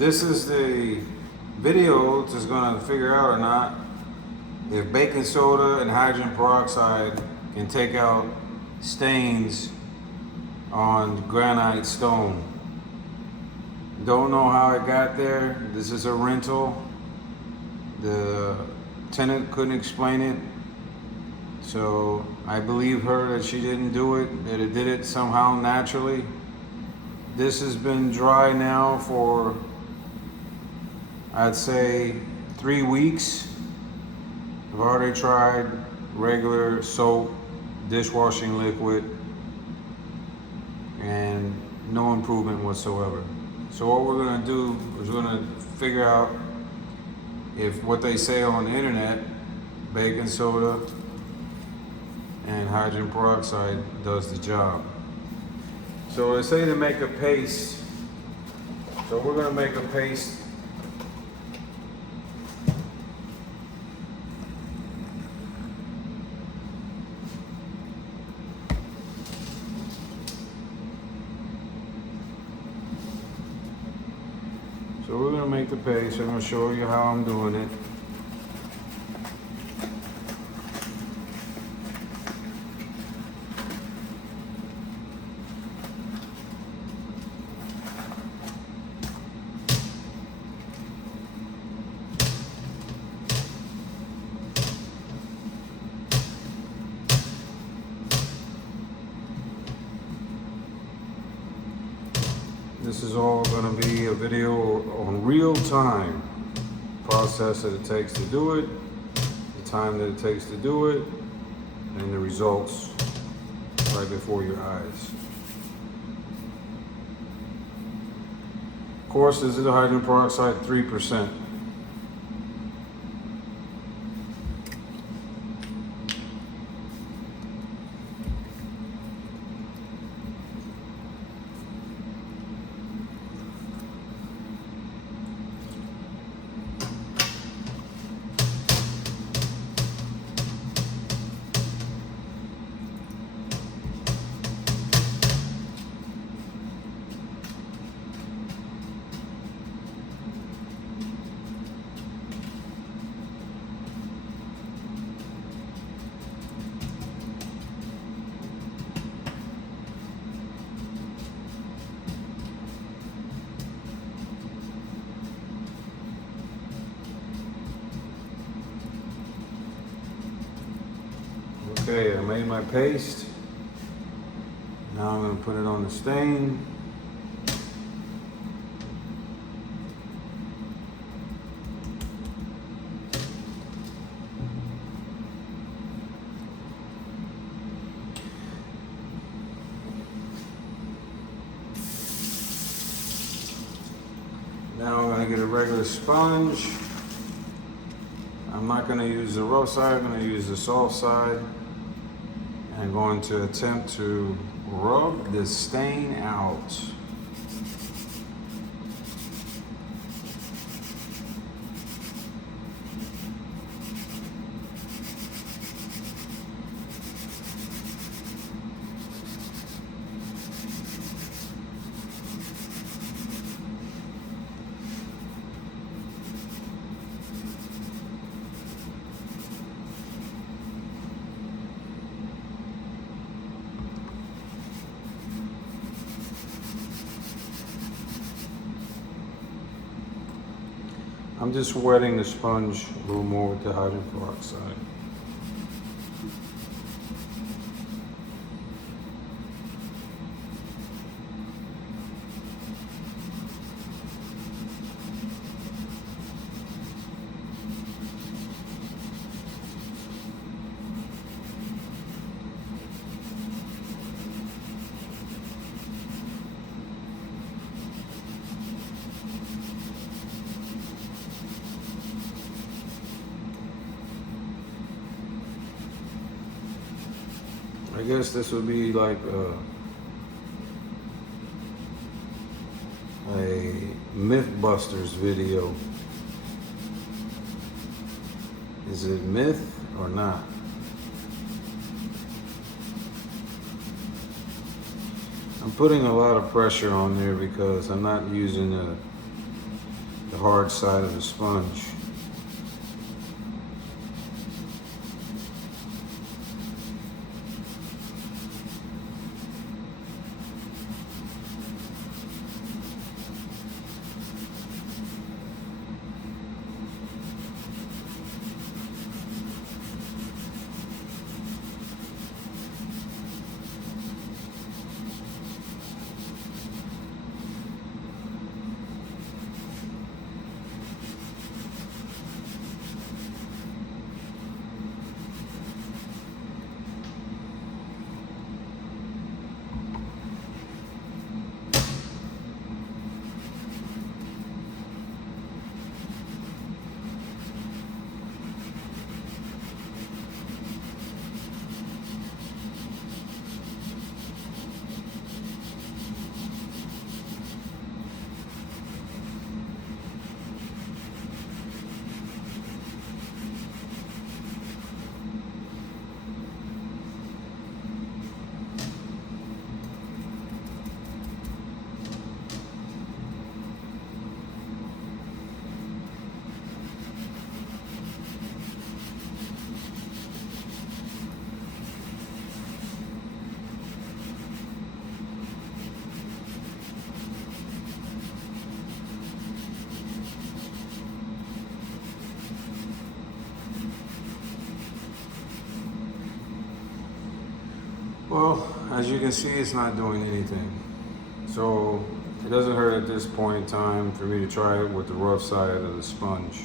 This is the video that's going to figure out or not if baking soda and hydrogen peroxide can take out stains on granite stone. Don't know how it got there. This is a rental. The tenant couldn't explain it. So I believe her that she didn't do it, that it did it somehow naturally. This has been dry now for, I'd say, 3 weeks. I've already tried regular soap, dishwashing liquid, and no improvement whatsoever. So what we're gonna do is we're gonna figure out if what they say on the internet, baking soda and hydrogen peroxide, does the job. So they say to make a paste. So we're gonna make a paste. So we're gonna make the paste. I'm gonna show you how I'm doing it. This is all going to be a video on real time process that it takes to do it, the time that it takes to do it, and the results right before your eyes. Of course, this is a hydrogen peroxide 3%. Okay, I made my paste. Now I'm going to put it on the stain. Now I'm going to get a regular sponge. I'm not going to use the rough side, I'm going to use the soft side. I'm going to attempt to rub the stain out. I'm just wetting the sponge a little more with the hydrogen peroxide. I guess this would be like a Mythbusters video. Is it myth or not? I'm putting a lot of pressure on there because I'm not using hard side of the sponge. Well, as you can see, it's not doing anything. So it doesn't hurt at this point in time for me to try it with the rough side of the sponge.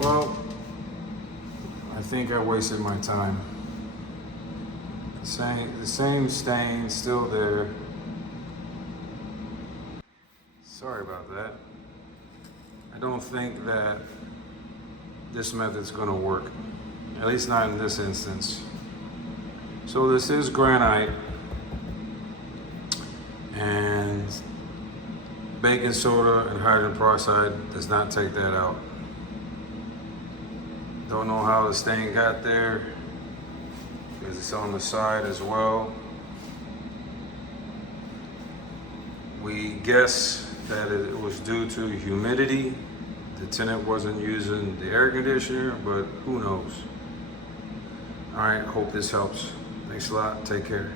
Well, I think I wasted my time. The same stain still there. Sorry about that. I don't think that this method's gonna work, at least not in this instance. So this is granite, and baking soda and hydrogen peroxide does not take that out. Don't know how the stain got there because it's on the side as well. We guess that it was due to humidity. The tenant wasn't using the air conditioner, but who knows? All right, hope this helps. Thanks a lot. Take care.